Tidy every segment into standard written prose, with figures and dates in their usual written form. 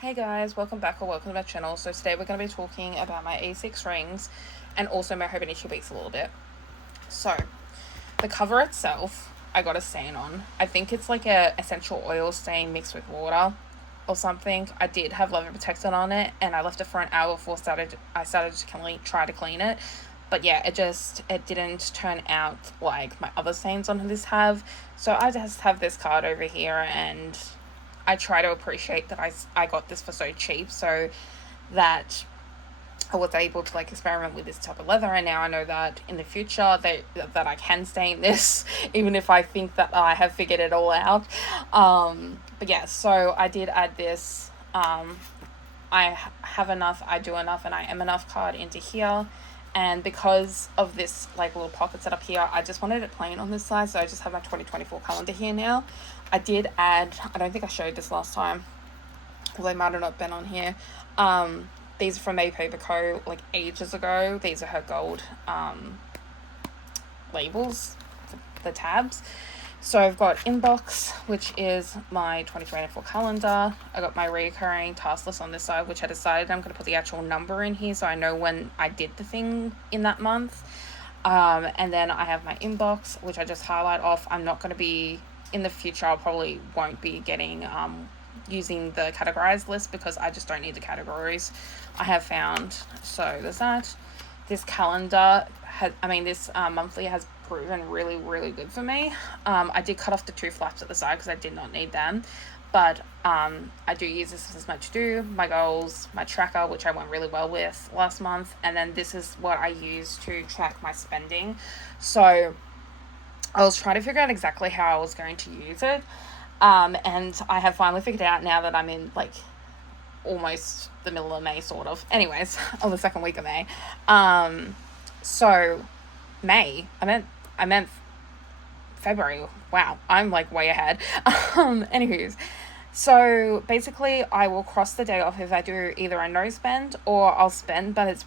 Hey guys, welcome back or welcome to my channel. So today we're going to be talking about my A6 rings and also my Hobonichi Weeks a little bit. So the cover itself, I got a stain on. I think it's like a essential oil stain mixed with water or something. I did have leather protectant on it and I left it for an hour before I started to try to clean it. But yeah, it didn't turn out like my other stains on this have. So I just have this card over here and I try to appreciate that I got this for so cheap, so that I was able to like experiment with this type of leather, and now I know that in the future that I can stain this even if I think that I have figured it all out. But yeah, so I did add this I have enough, I do enough, and I am enough card into here. And because of this like little pocket set up here, I just wanted it plain on this side, so I just have my 2024 calendar here now. I did add, I don't think I showed this last time, well they might have not been on here. These are from May Paper Co. like ages ago. These are her gold labels, the tabs. So I've got inbox, which is my 2024 calendar. I got my recurring task list on this side, which I decided I'm going to put the actual number in here so I know when I did the thing in that month. And then I have my inbox, which I just highlight off. I'm not going to be, in the future, I probably won't be getting using the categorized list because I just don't need the categories I have found. So there's that. This calendar this monthly has proven really, really good for me. I did cut off the two flaps at the side because I did not need them, but I do use this as my to-do, my goals, my tracker, which I went really well with last month, and then this is what I use to track my spending. So I was trying to figure out exactly how I was going to use it, and I have finally figured out now that I'm in like almost the middle of May, sort of. Anyways, or the second week of May. So May, I meant February. Wow, I'm like way ahead. Anywho's, so basically, I will cross the day off if I do either a no spend or I'll spend, but it's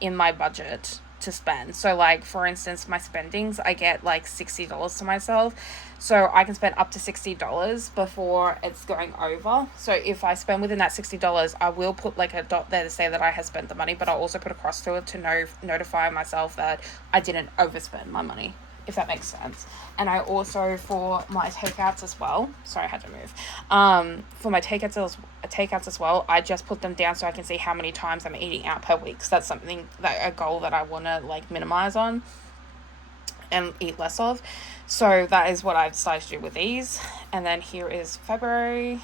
in my budget to spend. So like for instance, my spendings, I get like $60 to myself, so I can spend up to $60 before it's going over. So if I spend within that $60, I will put like a dot there to say that I have spent the money, but I'll also put a cross to it to notify myself that I didn't overspend my money, if that makes sense. And I also, for my takeouts as well, sorry I had to move, for my takeouts as well, I just put them down so I can see how many times I'm eating out per week. So that's something, that a goal that I want to like minimize on and eat less of. So that is what I've decided to do with these. And then here is February,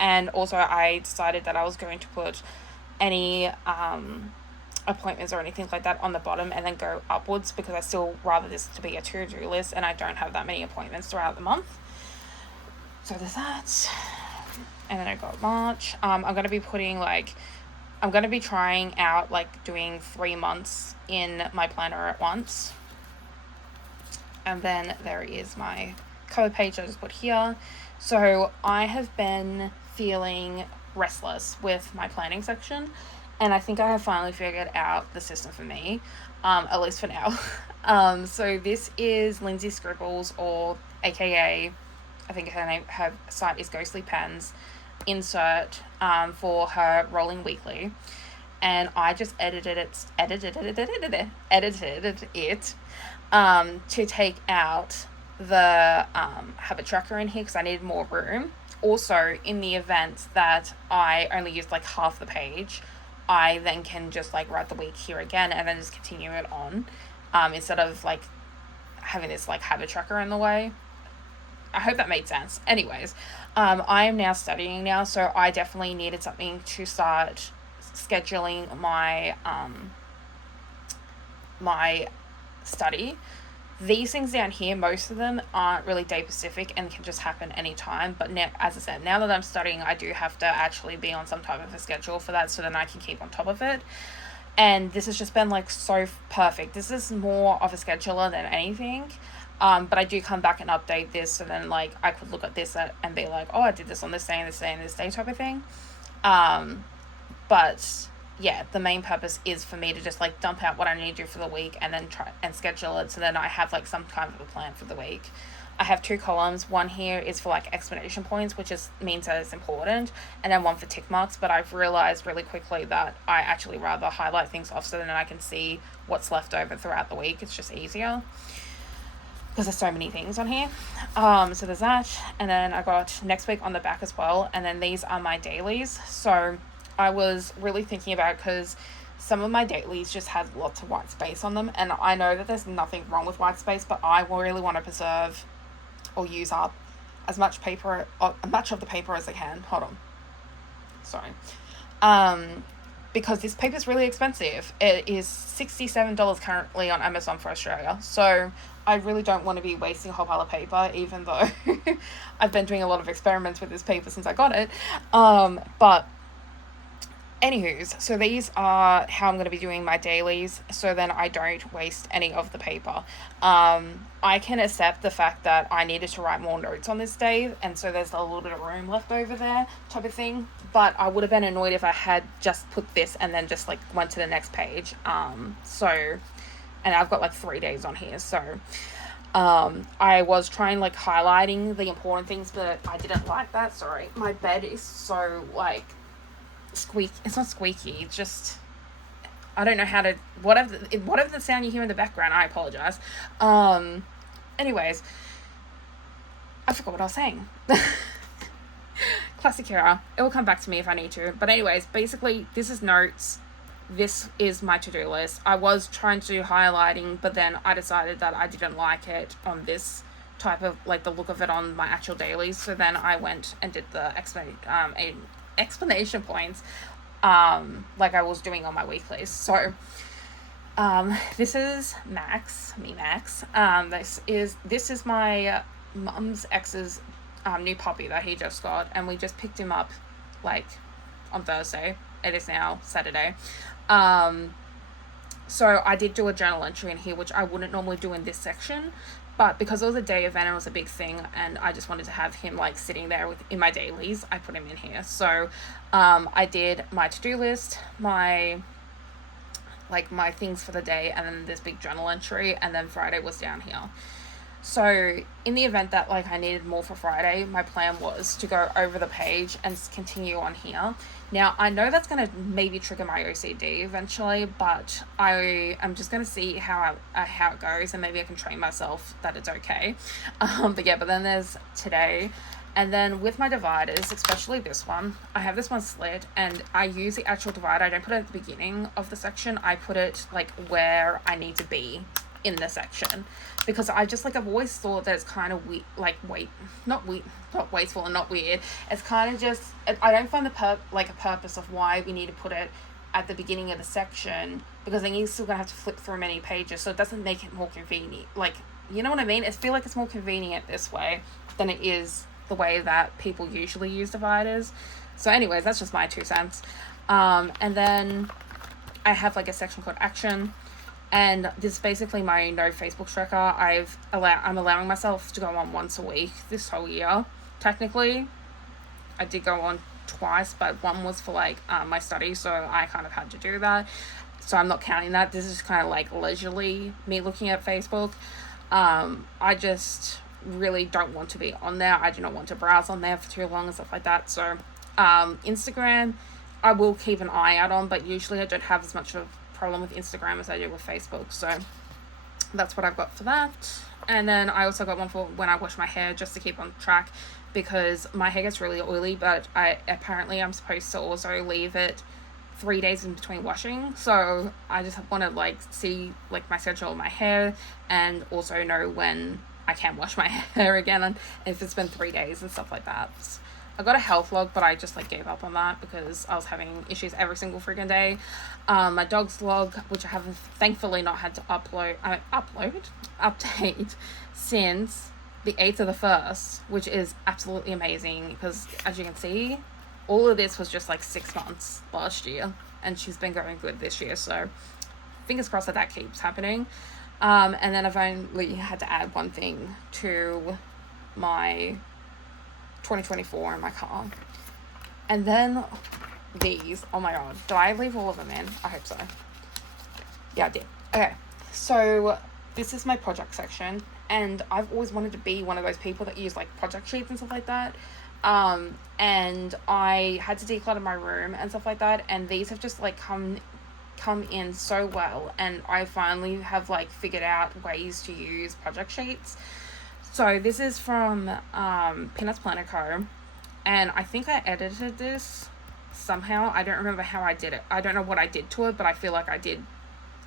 and also I decided that I was going to put any appointments or anything like that on the bottom and then go upwards, because I still rather this to be a to-do list and I don't have that many appointments throughout the month. So there's that. And then I got March. I'm going to be trying out like doing 3 months in my planner at once. And then there is my cover page I just put here. So I have been feeling restless with my planning section, and I think I have finally figured out the system for me, at least for now. So this is Lindsay Scribbles, or aka, I think her site is Ghostly Pens, insert for her rolling weekly, and I just edited it to take out the habit tracker in here because I needed more room. Also, in the event that I only used like half the page, I then can just like write the week here again and then just continue it on, instead of like having this like habit tracker in the way. I hope that made sense. Anyways, I am now studying now, so I definitely needed something to start scheduling my my study. These things down here, most of them aren't really day specific and can just happen anytime. But now, as I said, now that I'm studying, I do have to actually be on some type of a schedule for that so then I can keep on top of it. And this has just been like so perfect. This is more of a scheduler than anything. But I do come back and update this, so then like I could look at this and be like, oh, I did this on this day and this day and this day type of thing. But yeah, the main purpose is for me to just like dump out what I need to do for the week and then try and schedule it so then I have like some kind of a plan for the week. I have 2 columns. One here is for like explanation points, which just means that it's important, and then one for tick marks. But I've realized really quickly that I actually rather highlight things off so then I can see what's left over throughout the week. It's just easier because there's so many things on here. So there's that, and then I got next week on the back as well, and then these are my dailies. So I was really thinking about, because some of my dailies just had lots of white space on them, and I know that there's nothing wrong with white space, but I really want to preserve or use up as much paper, or much of the paper as I can. Hold on. Sorry. Because this paper is really expensive. It is $67 currently on Amazon for Australia. So I really don't want to be wasting a whole pile of paper, even though I've been doing a lot of experiments with this paper since I got it. But anywho's, so these are how I'm going to be doing my dailies, so then I don't waste any of the paper. I can accept the fact that I needed to write more notes on this day, and so there's a little bit of room left over there, type of thing. But I would have been annoyed if I had just put this and then just like went to the next page. And I've got like 3 days on here, so I was trying like highlighting the important things, but I didn't like that. Sorry, my bed is so like squeak. It's not squeaky. It's just, I don't know how to, whatever the sound you hear in the background, I apologize. Anyways, I forgot what I was saying. Classic error. It will come back to me if I need to. But anyways, basically, this is notes. This is my to-do list. I was trying to do highlighting, but then I decided that I didn't like it on this type of, like the look of it on my actual dailies. So then I went and did the explanation points, like I was doing on my weeklies. So this is Max. This is my mum's ex's new puppy that he just got, and we just picked him up like on Thursday. It is now Saturday. So I did do a journal entry in here, which I wouldn't normally do in this section, but because it was a day event and it was a big thing, and I just wanted to have him like sitting there in my dailies, I put him in here. So I did my to-do list, my things for the day, and then this big journal entry, and then Friday was down here. So in the event that like I needed more for Friday, my plan was to go over the page and continue on here. Now I know that's going to maybe trigger my OCD eventually, but I am just going to see how it goes, and maybe I can train myself that it's okay. But then there's today. And then with my dividers, especially this one, I have this one slit, and I use the actual divider. I don't put it at the beginning of the section. I put it like where I need to be in the section, because I just like, I've always thought that it's kind of not wasteful and not weird. It's kind of just, I don't find a purpose of why we need to put it at the beginning of the section, because then you're still gonna have to flip through many pages, so it doesn't make it more convenient. Like, you know what I mean? I feel like it's more convenient this way than it is the way that people usually use dividers. So anyways, that's just my 2 cents. And then I have like a section called action, and this is basically my no Facebook tracker. I'm allowing myself to go on once a week this whole year. Technically I did go on twice, but one was for like my study, so I kind of had to do that, so I'm not counting that. This is kind of like leisurely me looking at Facebook. I just really don't want to be on there. I do not want to browse on there for too long and stuff like that. So Instagram I will keep an eye out on, but usually I don't have as much of a problem with Instagram as I do with Facebook. So that's what I've got for that. And then I also got one for when I wash my hair, just to keep on track, because my hair gets really oily, but I'm supposed to also leave it 3 days in between washing. So I just want to like see like my schedule of my hair, and also know when I can wash my hair again, and if it's been 3 days and stuff like that. I got a health log, but I just like gave up on that because I was having issues every single freaking day. My dog's log, which I haven't thankfully not had to update since the 8th of the 1st, which is absolutely amazing, because as you can see, all of this was just like 6 months last year, and she's been going good this year, so fingers crossed that keeps happening. And then I've only had to add one thing to my 2024 in my car. And then these, oh my god, did I leave all of them in? I hope so. Yeah, I did. Okay, so this is my project section, and I've always wanted to be one of those people that use like project sheets and stuff like that. And I had to declutter my room and stuff like that, and these have just like come in so well, and I finally have like figured out ways to use project sheets. So this is from Peanuts Planner Co. And I think I edited this somehow. I don't remember how I did it. I don't know what I did to it, but I feel like I did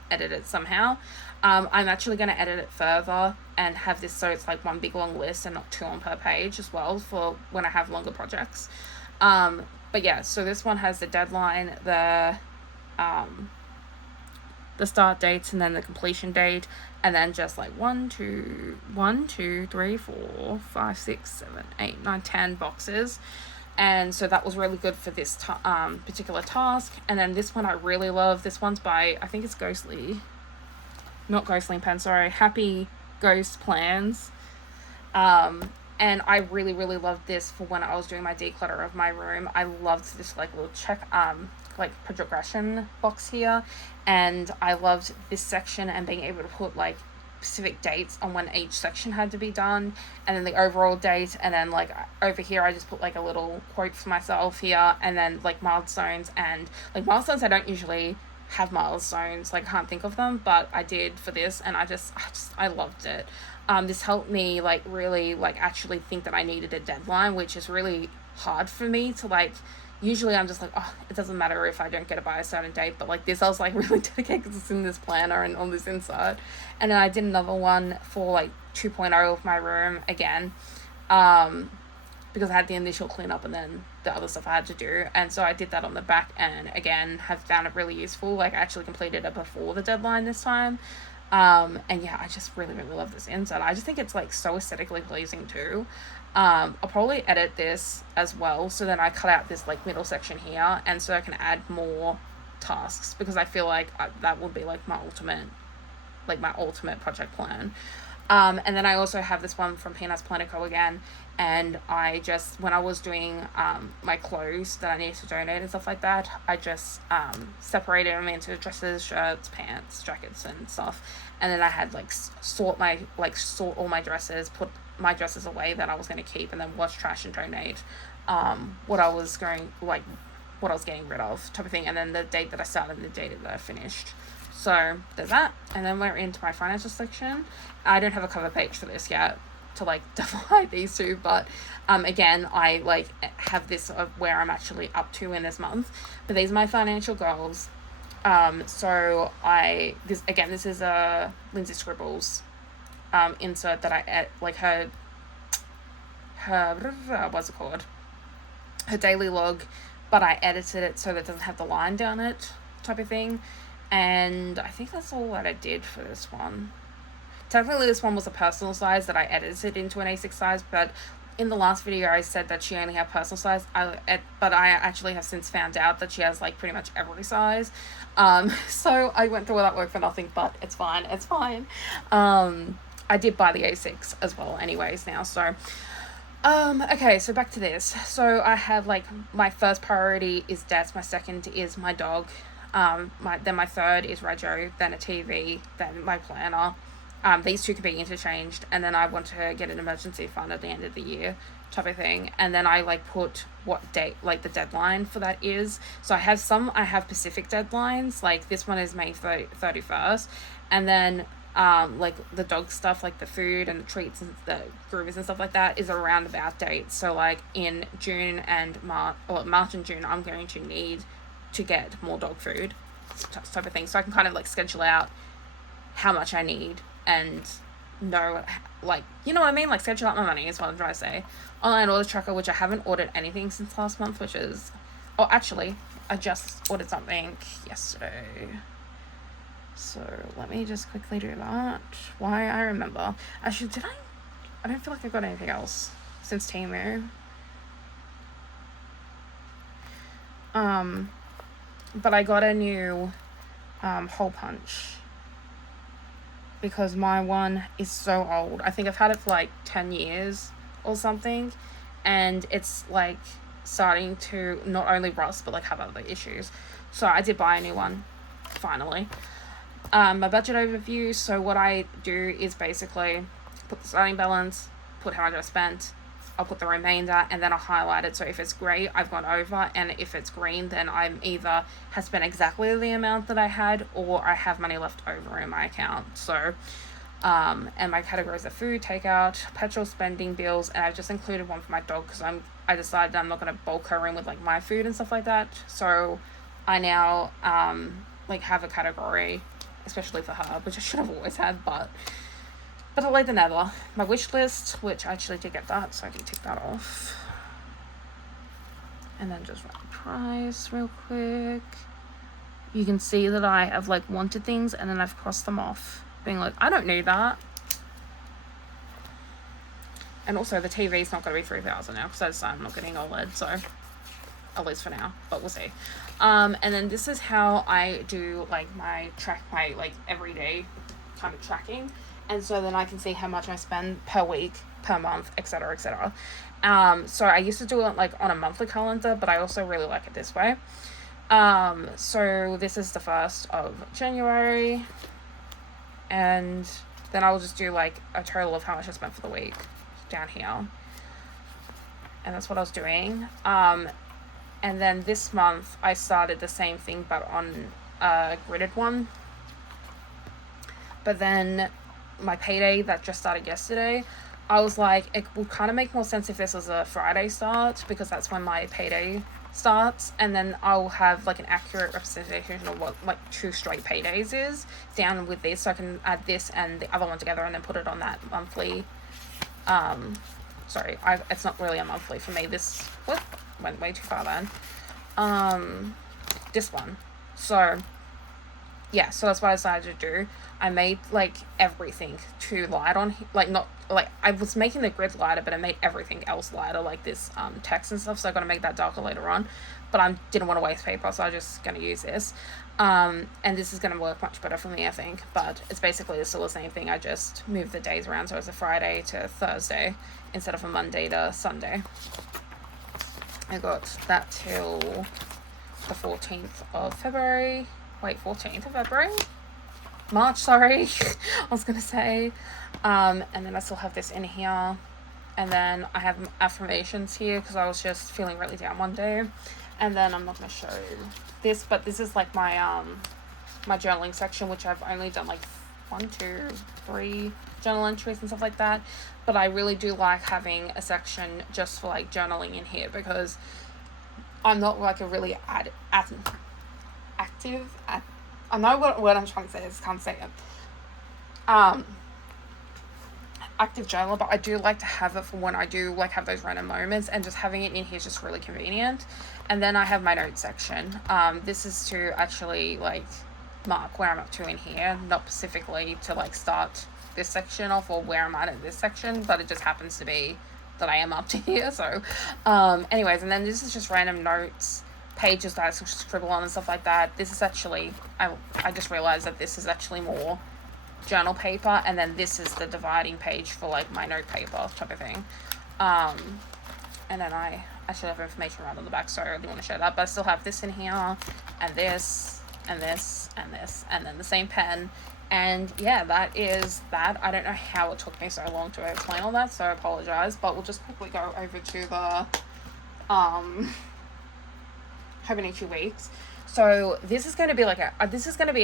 edit it somehow. I'm actually going to edit it further and have this so it's like one big long list and not 2 on per page as well for when I have longer projects. But yeah, so this one has the deadline, the start dates, and then the completion date, and then just like 1, 2, 3, 4, 5, 6, 7, 8, 9, 10 boxes. And so that was really good for this particular task. And then this one I really love. This one's by, I think it's Happy Ghost Plans. And I really, really loved this for when I was doing my declutter of my room. I loved this like little like progression box here, and I loved this section and being able to put like specific dates on when each section had to be done, and then the overall date, and then like over here I just put like a little quote for myself here, and then like milestones. And like milestones, I don't usually have milestones, like I can't think of them, but I did for this, and I loved it. This helped me like really like actually think that I needed a deadline, which is really hard for me to like. Usually I'm just like, oh, it doesn't matter if I don't get it by a certain date, but like this I was like really dedicated because it's in this planner and on this inside. And then I did another one for like 2.0 of my room again, because I had the initial cleanup and then the other stuff I had to do, and so I did that on the back, and again have found it really useful. Like I actually completed it before the deadline this time. And yeah, I just really, really love this inside. I just think it's like so aesthetically pleasing too. I'll probably edit this as well, so then I cut out this like middle section here, and so I can add more tasks, because I feel like that would be like my ultimate project plan. And then I also have this one from Peanuts Planner Co. again, and I just, when I was doing my clothes that I needed to donate and stuff like that, I just separated them into dresses, shirts, pants, jackets and stuff, and then I had like sort all my dresses, put my dresses away that I was going to keep, and then wash, trash and donate what I was getting rid of, type of thing, and then the date that I started and the date that I finished. So there's that. And then we're into my financial section. I don't have a cover page for this yet to like divide these two, but again, I like have this of where I'm actually up to in this month. But these are my financial goals. So this is a Lindsay Scribbles insert that I like her what's it called, her daily log, but I edited it so that it doesn't have the line down it, type of thing. And I think that's all that I did for this one. Technically this one was a personal size that I edited into an A6 size, but in the last video I said that she only had personal size, but I actually have since found out that she has like pretty much every size. So I went through all that work for nothing, but it's fine. I did buy the A6 as well anyways now, so okay, so back to this. So I have like my first priority is Dad's, my second is my dog, then my third is Rajo, then a TV, then my planner. These two can be interchanged, and then I want to get an emergency fund at the end of the year, type of thing. And then I like put what date, like the deadline for that is. So I have specific deadlines, like this one is May 31st, and then like the dog stuff, like the food and the treats and the groomers and stuff like that is around about dates. So like in June and March and June, I'm going to need to get more dog food, type of thing, so I can kind of like schedule out how much I need and know, like, you know what I mean, like schedule out my money is what I'm trying to say. Online order tracker, which I haven't ordered anything since last month, which is, actually I just ordered something yesterday, so let me just quickly do that. Why I remember. Actually, I don't feel like I got anything else since Temu. But I got a new hole punch because my one is so old. I think I've had it for like 10 years or something, and it's like starting to not only rust but like have other issues. So I did buy a new one finally. My budget overview. So what I do is basically put the starting balance, put how much I spent, I'll put the remainder, and then I'll highlight it. So if it's grey, I've gone over, and if it's green, then I'm either have spent exactly the amount that I had, or I have money left over in my account. So, and my categories are food, takeout, petrol, spending, bills, and I've just included one for my dog because I decided I'm not gonna bulk her in with like my food and stuff like that. So, I now like have a category, especially for her, which I should have always had, but better late than never. My wish list, which I actually did get that, so I can tick that off. And then just write the price real quick. You can see that I have like wanted things and then I've crossed them off, being like, I don't need that. And also the TV's not going to be 3,000 now because I'm not getting OLED, so at least for now, but we'll see. And then this is how I do like my like everyday kind of tracking. And so then I can see how much I spend per week, per month, etc., etc. So I used to do it like on a monthly calendar, but I also really like it this way. So this is the 1st of January, and then I'll just do like a total of how much I spent for the week down here. And that's what I was doing. And then this month I started the same thing, but on a gridded one. But then my payday that just started yesterday, I was like, it would kind of make more sense if this was a Friday start, because that's when my payday starts, and then I'll have like an accurate representation of what like 2 straight paydays is down with this, so I can add this and the other one together and then put it on that monthly. It's not really a monthly for me. This went way too far then. This one. So yeah, so that's what I decided to do. I made like everything too light on, like not like I was making the grid lighter, but I made everything else lighter, like this text and stuff. So I got to make that darker later on, but I didn't want to waste paper, so I'm just gonna use this. And this is gonna work much better for me, I think. But it's basically still the same thing. I just moved the days around, so it's a Friday to Thursday instead of a Monday to Sunday. I got that till the 14th of February. Wait, 14th of February? March, sorry. I was going to say. And then I still have this in here. And then I have affirmations here because I was just feeling really down one day. And then I'm not going to show this, but this is like my my journaling section, which I've only done like 1, 2, 3 journal entries and stuff like that. But I really do like having a section just for like journaling in here, because I'm not like a really active. I know what word I'm trying to say. I just can't say it. Active journaler, but I do like to have it for when I do like have those random moments, and just having it in here is just really convenient. And then I have my notes section. This is to actually like mark where I'm up to in here, not specifically to like start this section off or where I'm at in this section, but it just happens to be that I am up to here. So anyways, and then this is just random notes, pages that I scribble on and stuff like that. This is actually, I just realized that this is actually more journal paper, and then this is the dividing page for like my note paper type of thing. And then I should have information right on the back, so I really want to show that, but I still have this in here, and this, and this, and this, and then the same pen. And yeah, that is that. I don't know how it took me so long to explain all that, so I apologize, but we'll just quickly go over to the Hobonichi Weeks. So this is going to be like a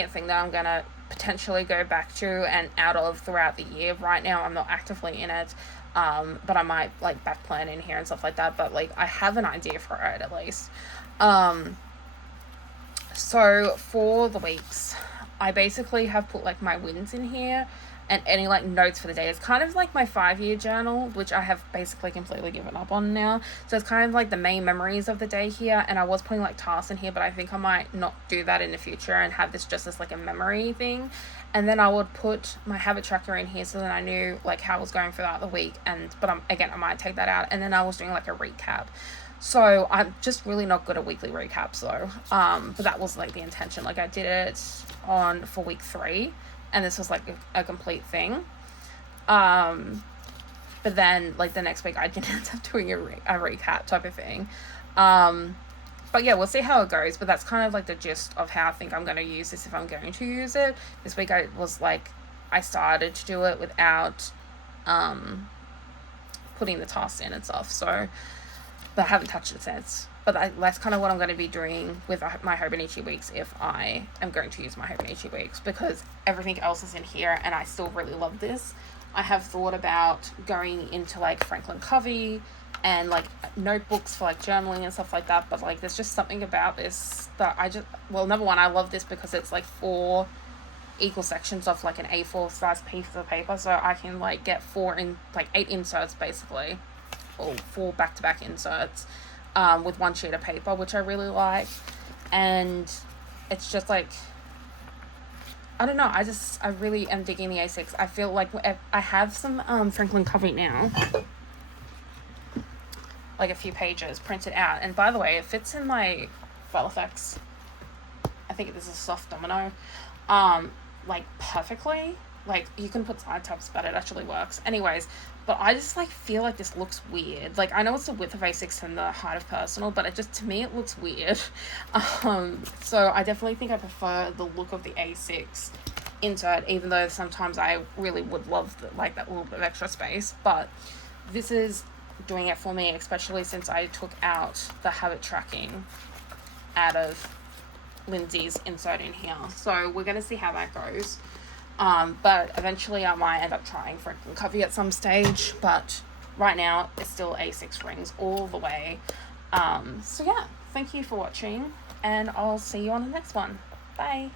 thing that I'm going to potentially go back to and out of throughout the year. Right now I'm not actively in it, but I might like back plan in here and stuff like that, but like I have an idea for it at least. So for the weeks, I basically have put like my wins in here and any like notes for the day. It's kind of like my 5-year journal, which I have basically completely given up on now. So it's kind of like the main memories of the day here, and I was putting like tasks in here, but I think I might not do that in the future and have this just as like a memory thing. And then I would put my habit tracker in here so that I knew like how I was going throughout the week, but I might take that out, and then I was doing like a recap. So I'm just really not good at weekly recaps though. But that was like the intention. Like I did it for week 3, and this was like a complete thing. But then like the next week I didn't end up doing a recap type of thing. But yeah, we'll see how it goes. But that's kind of like the gist of how I think I'm going to use this if I'm going to use it. This week I started to do it without putting the tasks in and stuff. So, but I haven't touched it since. But that's kind of what I'm going to be doing with my Hobonichi Weeks if I am going to use my Hobonichi Weeks, because everything else is in here and I still really love this. I have thought about going into like Franklin Covey and like notebooks for like journaling and stuff like that, but like there's just something about this that number one, I love this because it's like 4 equal sections of like an A4 size piece of paper, so I can like get 8 inserts basically, or 4 back-to-back inserts with 1 sheet of paper, which I really like. And it's just like, I don't know, I really am digging the A6. I feel like I have some Franklin Covey now, like a few pages printed out, and by the way, it fits in my file effects, I think this is a soft domino, like perfectly. Like you can put side tabs, but it actually works anyways. But I just like feel like this looks weird. Like I know it's the width of A6 and the height of personal, but it just, to me, it looks weird. So I definitely think I prefer the look of the A6 insert, even though sometimes I really would love like that little bit of extra space. But this is doing it for me, especially since I took out the habit tracking out of Lindsay's insert in here. So we're going to see how that goes. But eventually I might end up trying Franklin Covey at some stage, but right now it's still A6 rings all the way. So yeah, thank you for watching, and I'll see you on the next one. Bye.